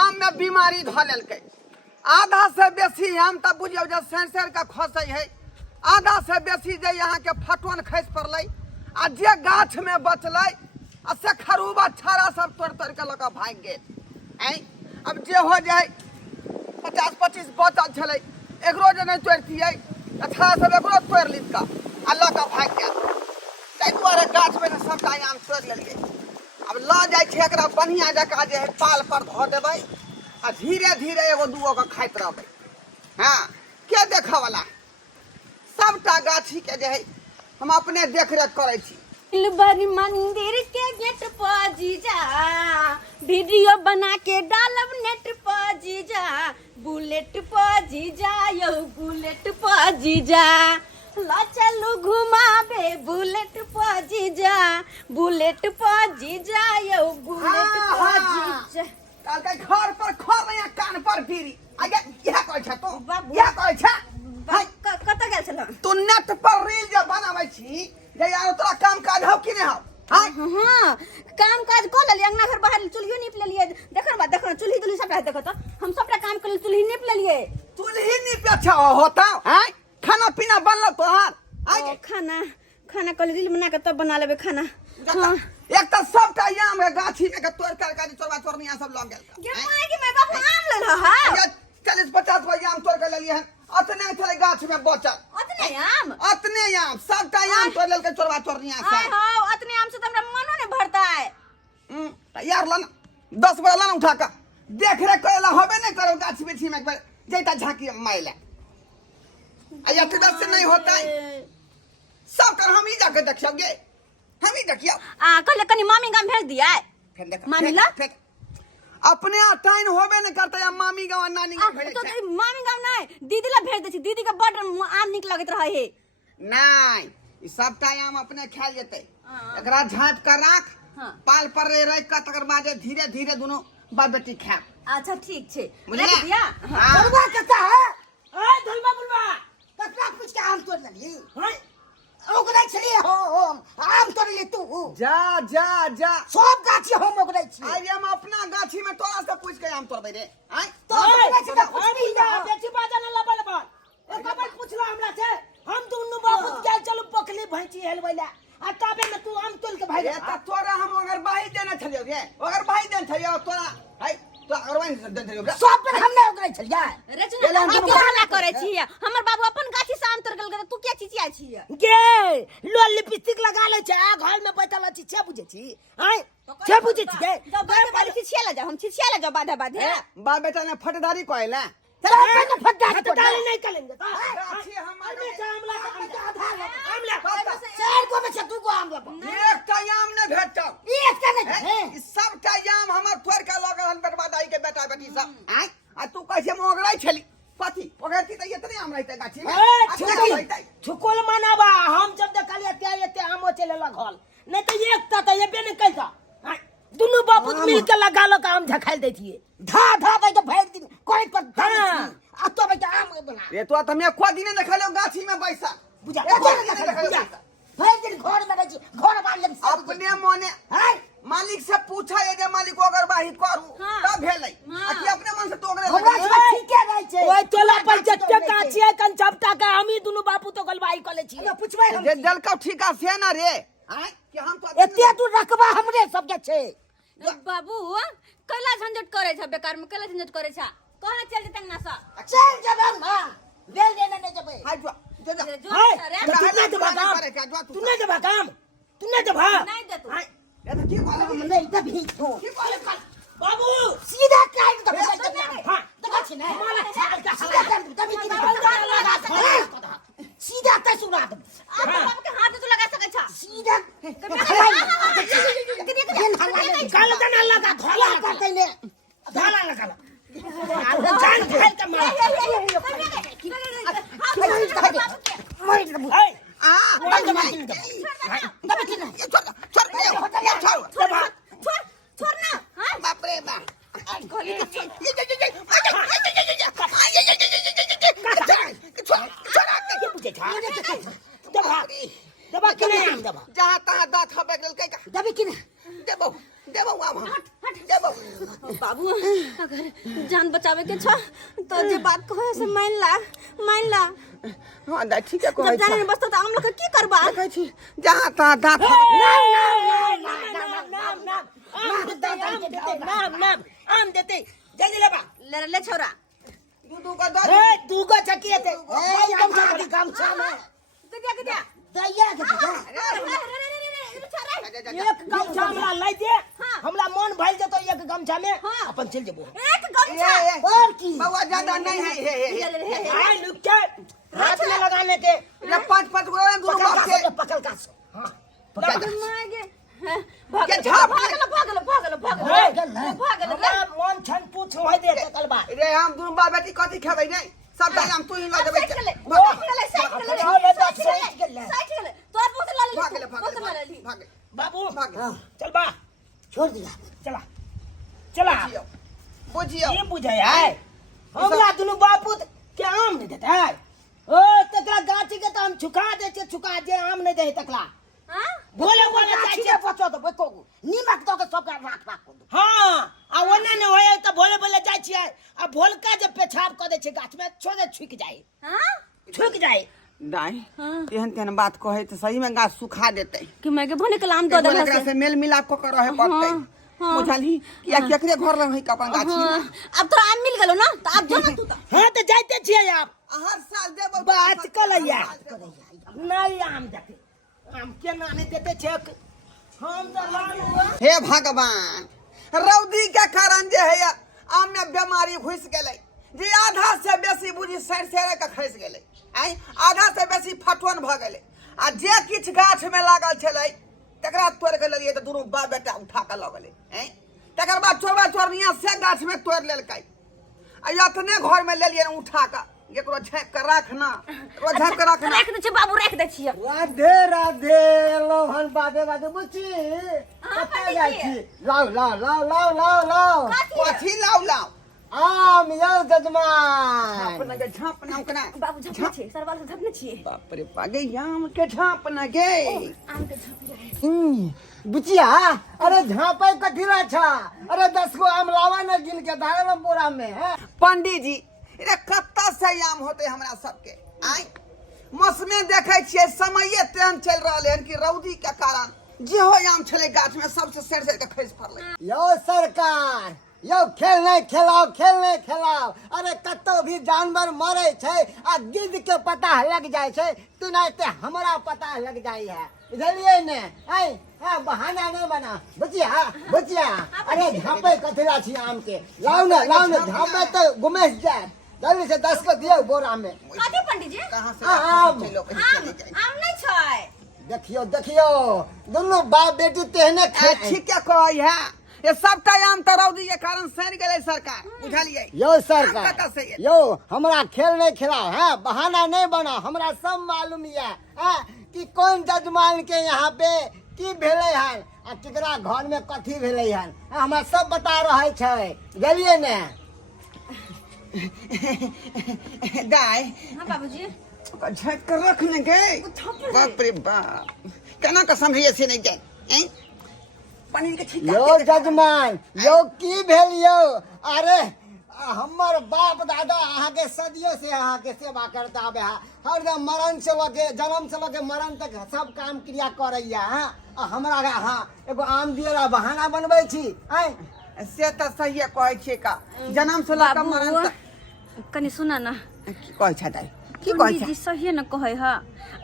आम में बीमारी ध लेलकै। आधा से बेसी आम तब बुझियो जे सेंसर के खसै है, आधा से बेसी जे यहाँ के फटवन खस पड़लै आ जे गाछ में बचलै आ से खरूबा छाड़ा सब तोड़ तोड़ के लक भाग गेल। अब जे हो जाए 50-25 बचल छलै, एकरो जे नहीं तोड़तियै त छाड़ा सब एकरो तोड़ लितका आ लक भाग गेल। ताहि दुआरे गाछ में सबटा आम तोड़ लेलियै। अब ल जाइ छै एकरा बढ़िया जकाँ जे है पाल पर धऽ देबै आ धीरे धीरे एगो दूगो के खाइत रहबै। हाँ, के देखऽ वाला? सबटा गाछी के जे है हम अपने देख रेख करै छी। बड़ी मंदिर के गेट पर जीजा वीडियो बना के डालब नेट पर जीजा, बुलेट पर जीजा यो बुलेट पर जीजा, ला चलू घुमाबे बुलेट पर जीजा, बुलेट पर जीजा यो बुलेट पर जीजा। काल के घर पर खर या कान पर फिरी आगे यह कहै छ तो बाबू। यह कहै छ कत गेल छल? तू नेट पर रील जे बनाबै छी जे यार तोरा काम काज हौ कि नहीं हौ? हाँ, काम काज कर लेलिए, अंगना घर बाहर चूल्हियो नीप लेलिए। देखो ना, देखो चूल्ही दुल्ही सबटा देखो तो हम सबटा काम कर चूल्ही नीप लेलिए। चूल्ही नीपे छ होता हैं? खाना पीना बनल तोहार? ओ, खाना कल रील बना के तब बना लेबे खाना। हाँ। एक तो सबटा आम के गाछी में के तोड़ कर के चोरबा चोरनिया सब लग गेल। ये माय के मैं बाप आम ले रहा है। 40-50 गो आम तोड़ के लेलिए हन, अतने थले गाछ में बचल। अतने आम? अतने आम सबटा आम तोड़ लेल के चोरबा चोरनिया से। हां, अतने आम से तो हमरा मनो नहीं भरता है। यार लन 10 बड़ा लन उठा का देख रेख करेला होबे नहीं करो गाछ बिछी में जेता झांकी माइला। आया तो से नहीं होता है। सब कर हम ही जाके देखियोगे, हम ही देखियो। कल कनी मामी गांव भेज दिया है। फिर देख मामी ला? अपने टाइम होबे नहीं करता या मामी गांव नानी गांव भेज तो छै। मामी गांव नहीं, दीदी ला भेज दे छी। दीदी का बड़ आम निक लगत रहा है। नहीं, ई सबटा आम अपने खायल जेतै। एकरा झाँप कर राख, पाल पर रख के तकर बाद धीरे धीरे दोनों बाप बेटी खाएब। अच्छा ठीक छे, बुझलियै? रख दिया। धलबा कता है? ए धलबा बुलबा कतना कुछ के आम तोड़ लेली? हैं? ओगरै छली हो आम तोड़ ले तू। जा जा जा सब गाछी हम ओगरै छी। आई हम अपना गाछी में तोरा से पूछ के आम तोड़बै रे। आई तो ओगरै छी त कुछ नहीं ना। बेटी बाजा न लबल बा एक बार पूछला हमरा से हम दुनु बाबू गेल चलू पोखली भैंची हेलबैला आ तबे में तू आम तोड़ के भाई रे त तोरा हम अगर बाही देने छलियो रे, अगर बाही देने छलियो तोरा आई तो अगर वही देने छलियो रे। सब पे हम नहीं ओगरै छलिया। रचना हम कहला करे छी, हमर बाबू अपन गाछी से आम तोड़ गेल, तू क्या चिचिया छी? गे लो लिपस्टिक लगा ले छ घर में बैठल छी छे बुझे छी। हैं छे बुझे छी गे जब बादे बादे चिचिया ला जा, हम चिचिया ला जा बादे बादे। बाप बेटा ने फटदारी कहला। सब पे न फटदारी तोड़। डाली नहीं करेंगे तो गाछी हमारे आमला चार को में से तू को आम ला। एक टाइम ने भेटो। एक से नहीं। ई सब टाइम हमर तोड़ के लगल हन बेटवा दाई के बेटा बेटी सब। आई आ तू कैसे मोगराई छली? कथी ओगरती त इतने आम रहते गाछी में। छुकोल मानाबा हम जब देखलिए ते एते आमो चले लगल नहीं तो एक त एबे नहीं कैसा दुनु बापूत मिल के लगा लो आम झखाल देथिए। धा धा भाई तो भैर दिन कोई को आ तो भाई आम बना। ये तो तुम एक खुद दिन देखलियो गाछी में बैसा बुझा बुझा भैर दिन घर में रह छी, घर वाले अपने मने हैं मालिक से पूछा ये जे मालिक अगर बाही करू तब भेलै आ कि अपने मन से तो हमरा ओकरे सब ठीक है रह छे। ओए टोला पर जत्ते काछी है कन चपटा के हम ही दुनु बापू तो गलबाई कले छी। हम पूछबै हम जे दलका ठीका से ना रे। आई कि हम तो एते तू रखबा हमरे सब्जेक्ट छे। बाबू कैला झंझट करे छ, बेकार में कैला झंझट करे छ? कहां चल जतन ना सा? चल जब हम बेल देने नहीं जबे। हाय जो जा जा जो हाय रे तू नहीं जबा काम तू नहीं जबा काम तू नहीं जबा नहीं दे तू। ये तो की बोले हम नहीं तभी तो की बोले बाबू सीधा काट दो। हां देखा छी ना माला छाल का सीधा कर दो तभी सीधा तक सुना दो। आ बाबू के हाथ तो लगा सके छ? सीधा काल जना लगा धोला करते ने धाला लगा जान खाल का मार मोई आ दबे ना छोड़ छोड़ ना। हां बाप रे बाप गोली के दबा के नहीं आम दबा जहाँ तहाँ दांत हबे गेल का दबे कि ना देबो देबो आम देबो बाबू अगर जान बचावे के छ तो जे बात कहो से मान ला हां दा ठीक है जब कहै जाने छी में बसतो त हम लोग के की करबा कहै छी जहां ता दांत आम देते जल्दी ले बा ले छोरा दू का दा तू को चकिए थे गमछा में के दिया दैया के एक गमछा हमरा लै दे हमरा मन भइल जतो एक गमछा में अपन चल जेबो एक गमछा और की बउआ ज्यादा नहीं है हे आय लुक के हाथ में लगाने के ये पांच गो दोनों बाप से पकड़ का हां मागे के झाप भागल मन छन पूछ होय दे कलबा रे हम दोनों बाप बेटी कथि खेबै नहीं सब हम तू ही ला देबै भाग बाबू भाग चल बा छोड़ दिया चला चला बुझियो ये बुझाय है हमरा दुनु बापू के आम नहीं देता है ओ तकला गाछी के तो हम छुका दे छुका जे आम नहीं दे तकला बोले बोले अच्छे जाय पचो तो बको नीमक तो के सब का राख को हां आ ओना ने होय त बोले बोले जाय छियै आ भोलका जे पेछाब क दे छै गाछ में छोड़े छुक जाय छुक जाय दाई एहन तेहन बात कहे त सही में गाछ सुखा देतै कि मैं के भने कलाम दो दे एकरा से मेल मिलाप क कर रहे पड़तै बुझलही कि केकरे घर लग है अपन गाछी अब तो आम मिल गेलो ना तो अब जो ना तू तो हां त जाइते छियै आप हर साल देबो बात कलैया नहीं आम देते आम के नाने देते छक हम त लालू हे भगवान रौदी के कारण जे है आम में बीमारी घुस गेलै जे आधा से बेसी बुझी सड़सड़े के खसि गेलै आई आधा से बेसी फटवन भ गेलै आ जे किछ गाछ में लागल छलै तकरा तोड़ के लेलिए त दुनू बाप बेटा उठा के ल गेलै हैं तकर बाद चोरबा चोरनिया से गाछ में तोड़ लेलकै आ अपने घर में लेलिए उठा के एकरो झाँप के राखना एकरो झाँप के राखना रख दे छी बाबू रख दे छी राधे राधे लोहन बादे बादे बुची कते जाय छी लाओ कथी लाउ लाउ आम यौ जजमान अपना के झाँप ना ओकरा बाबू झपने छी सरवाल से झपने छी बाप रे पागे आम के झाँप ना गे आम के झप बुचिया अरे झापे कठिरा छा अरे 10 गो आम लावा न गिन के धारे में बोरा में है पंडित जी रे कत्ता से आम होते हमरा सबके आई मौसमे देखे छियै समय तेहन चल रहा है कि रौदी के कारण जे हो आम छले गाछ में सबसे सड़ के खसि पड़ले यो सरकार यो खेल नहीं खेलाओ अरे कतो भी जानवर मरे छे आ गिद्ध के पता लग जाय छे तुनाते हमरा पता लग जाय है बुझलिए ने आई बहाना नहीं बना बुचिया अरे झापे कथला छी आम के लाओ न झापे तो गुमेश जाए जल्दी से 10 को दियो बोरा में काटी पंडित जी कहां से आम आम नहीं छै देखियो दोनों बाप बेटी तेहने ठीक है कहै है ये सबटा आम तो रौदी के कारण सड़ गेलै सरकार बुझलिए यो सरकार कतऽ से ये? यो हमरा खेल नहीं खिलाओ है बहाना नहीं बना हमरा सब मालूम है कि कौन जजमान के यहाँ पे की भेले हन आ केकरा घर में कथी भेले हन हमरा सब बता रहे छै गेलिए ने दाई हां बाबूजी झट कर रखने गए बाप रे बाप केना के समझिए से नहीं जाए हैं पानी के ठीक यो जजमान यो की भेल यो अरे हमर बाप दादा अहाँ के सदियों से अहाँ के सेवा करता आबे है हरदम मरण से लगे जन्म से लगे मरण तक सब काम क्रिया करैया हमरा अहाँ एगो आम दियला बहाना बनबै छी हैं से त सही कहै छै का जन्म से लगा मरण तक कनी सुना ना की कहै छै दाई की कहै पंडित छै जी सही न कहै है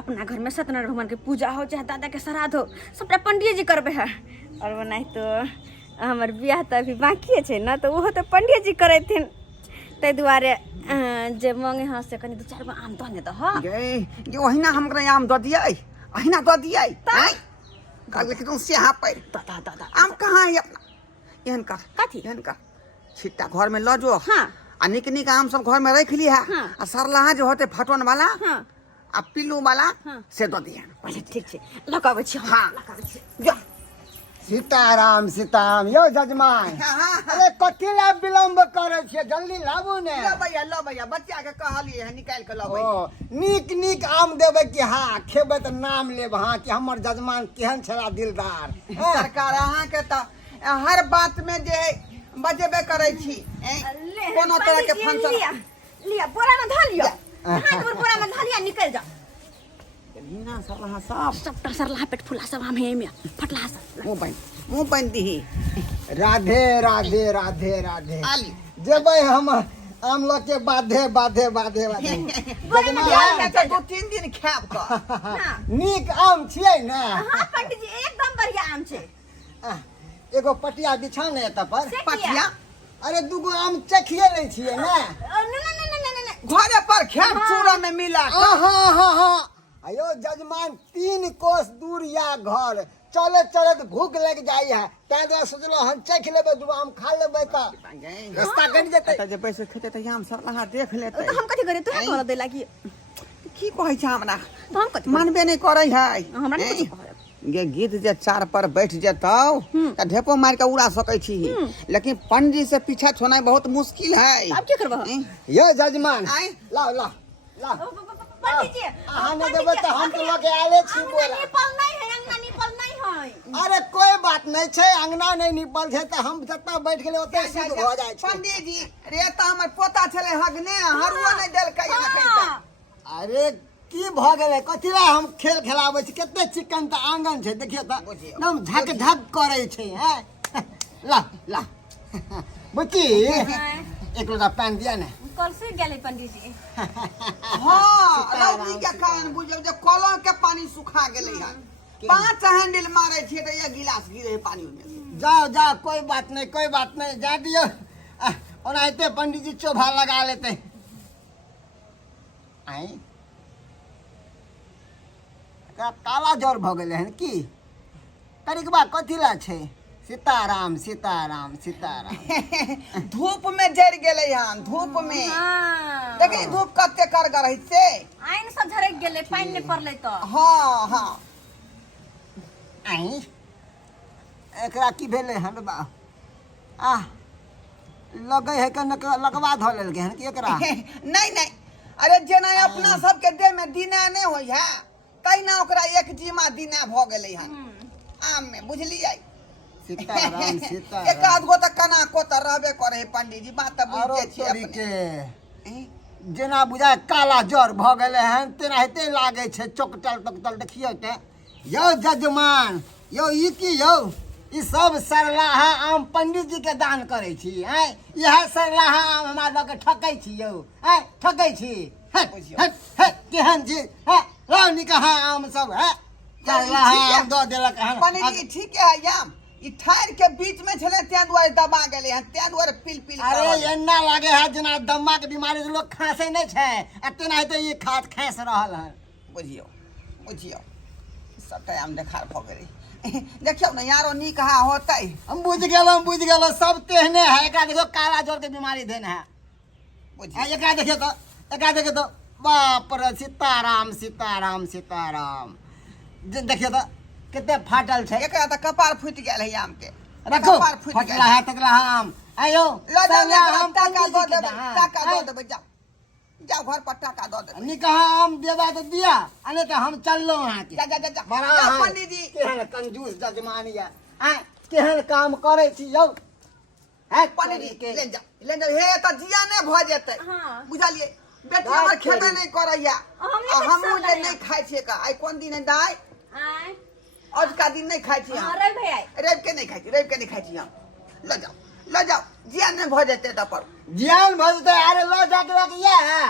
अपना घर में सत्यनारायण भगवान के पूजा हो चाहे दादा के श्राद्ध हो सबटा पंडित जी करबे है और बनाई तो हमर बियाह तो अभी बाकी है ना तो वो तो पंडित जी करथिन तै दुआरे जे मांगे हाँ से कनी 2-4 गो आम दने दो हां ये ओहिना हमरा आम द दियै अहिना द दियै हैं काल के तुम से हां पर दादा आम कहां है अपना एहन कर कथी एहन कर छिट्टा घर में ल जो हां आ निक आम सब घर में रख लिया हाँ। आ सरलाहा जो होते फटवन वाला हां आ पिल्लू वाला हाँ। से द दिया पहले ठीक छै लगाबै छी हाँ। लगाबै छी जो सीताराम यो जजमान हाँ। अरे कथी ला विलम्ब करे छे जल्दी लाबू ने लो भैया बच्चा के कहलिए है निकाल के लो ओ नीक आम देबे कि हाँ खेबे तो नाम लेब हाँ कि हमर जजमान केहन छला दिलदार सरकार अहाँ के तो हर बात में जे बजेबे करे छी ले, कोनो तरह के पंडित जी, फंक्शन लिया लिया बोरा में धर लियो हाथ पर बोरा में धर लिया निकल जा बिना सरला सब सब टसरला पेट फुला सब हम हे में फटला सब मुंह बन दी राधे राधे राधे राधे आली जेबै हम लोग के बाधे बाधे बाधे बाधे बोरा में यार धर मैं लिया तो 2-3 दिन खाब का हां नीक आम छियै ने हां पंडित जी एकदम बढ़िया आम छे एगो पटिया बिछा ने एत पर से पटिया अरे दूगो आम चखिए ले छियै ने न घरे पर खाब चूड़ा में मिला के हाँ अयो जजमान 3 कोस दूर या घर चले चले भूख लग जाई है तै दुआरे सोचलो हम चख लेबै दूगो आम खा लेबै त रास्ता कट जेतै त जे पैसे खेते त हम सरला देख लेते तो हम कथि करे तू कर दे लागी की कहै छ हमरा तो हम कथि मानबे नहीं करे है हमरा नहीं कथि करे ये गीत जे चार पर बैठ जेतौ त ढेपो मार के उड़ा सकै छी लेकिन पंडित से पीछा छोड़ना बहुत मुश्किल है अब क्या करबा ये जजमान आय लाओ लाओ लाओ पंडित जी अहाँ ने देबै त हम तो लगे आले छी बोला निपल नहीं है अंगना निपल नहीं है अरे कोई बात नहीं छै अंगना नहीं निपल छै त हम जत्ता बैठ गेले ओते शुद्ध हो जाय छै पंडित जी रे त हमर पोता छले हगने हरुआ नहीं देलकै ना कहता अरे की भ गेलै कथि ला हम खेल खेलाबै छी कते चिकन त आंगन छै देखियो त एकदम झक झक करे छै हैं ला ला बुच्ची एक लोटा पानी दिया ने कल से गेले पंडित जी हां रौदी के कारण बुझौ जे कलम के पानी सुखा गेलै है 5 हैंडल मारे छियै त एक गिलास गिरे पानी में जाओ जाओ कोई बात नहीं जा दियो ओनाहिते पंडित जी चोभा लगा लेते आई काला जर भ गेले हन की तरीकबा कथि ला छै सीताराम सीताराम सीताराम धूप में जड़ गेलै हन धूप में हां देखी धूप कते करगर है से आइन सब झरक गेले पानी ने पड़ले तो हां हां आई एकरा की भेले हन बा लगे है कि लगवा ध लेलकै हन कि एकरा नहीं अरे जेना अपना सबके देह में दिना नहीं होय है तैना ओकरा एक जीमा दिना भ गेलै हन आम में बुझलियै सीताराम एक सीताराम आध गो त कना को त रहबे करे है पंडित जी बात त आरो बुझते छी चोरी अपने के जेना बुझाय काला जर भ गेले हन तेनाहिते लागे छै चोकटल देखियो ते यौ जजमान यौ ई की यौ ई सब सरलाहा आम पंडित जी के दान करे छी हैं यह सरलाहा आम हमरा लग ठकै छी यौ हैं ठकै छी हट हट केहन जी हैं रो निकहा आम सब है सरलाहा आम दो देलक हन पंडित जी ठीक है याम ई ठार के बीच में छले त्या दुआरे दबा गेले हन त्या दुआरे पिल अरे एना लागे है जना दम्मा के बीमारी से लोग खांसे नहीं छै एतेनाहिते ई खांस रहल हन बुझियो सबटा आम देखार भ गेलै देखियो ना यारो नीक हा होतै हम बुझ गेलो सब तेहने है एकरा देखो काला जोर के बीमारी देन है बुझियो एकरा देखियो तो बाप रे सीताराम सीताराम सीताराम देखियो तो कितने फाटल छै एकरा त कपार फुट गेल है आम के रखो कपार फुट गेल फटला है तकला हम आयो लो जाओ हम टाका दो देबे टाका दो देबे जाओ घर पर टाका दो देबे निकहा आम देबा तो दिया अने तो हम चललो वहां के जा बड़ा जा है। पंडित जी केहन कंजूस जजमानी है केहन काम करे छी यौ है पंडित जी ले जा हे त जिया ने भ जेतै हां बुझलिए बेटी हमर खेबे नहीं करैया हम सब जे नहीं खाइ छियै का आई कोन दिन दाई आय आज का दिन नहीं खाइ छी हम अरे भैया रेब के नहीं खाइ छी हम ले जाओ जिया ने भ जेतै त पर ज्ञान भजते अरे लो जाके लग ये है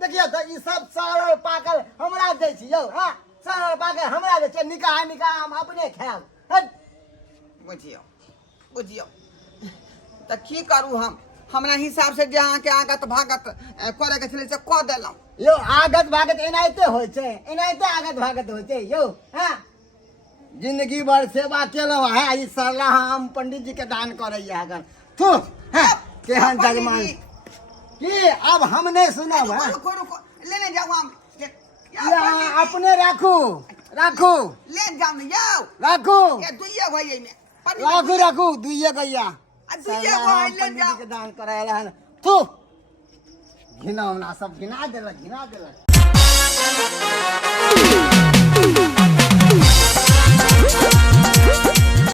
देखियो तो ई सब सरल पाकल हमरा दे छी यौ सरल पाकल हमरा दे छै निकाह हम अपने खाएब बुझियो त की करू हम हमरा हिसाब से जे अहाँ के आगत भागत करे के छले से क देलौ यो आगत भागत एनाहिते होय छै एनाहिते आगत भागत होय छै यौ जिंदगी भर सेवा केलौ है ई सरला हम पंडित जी के दान करैया अगर तू केहन जजमान की अब हम नहीं सुनब है रुको लेने जाओ हम या अपने राखू ले जाओ न यौ राखू ये दुइये भइए में राखू दुइये गैया दुइये भाई ले पंडित जी जाओ के दान करायला हन तू घिनौना सब घिना देलक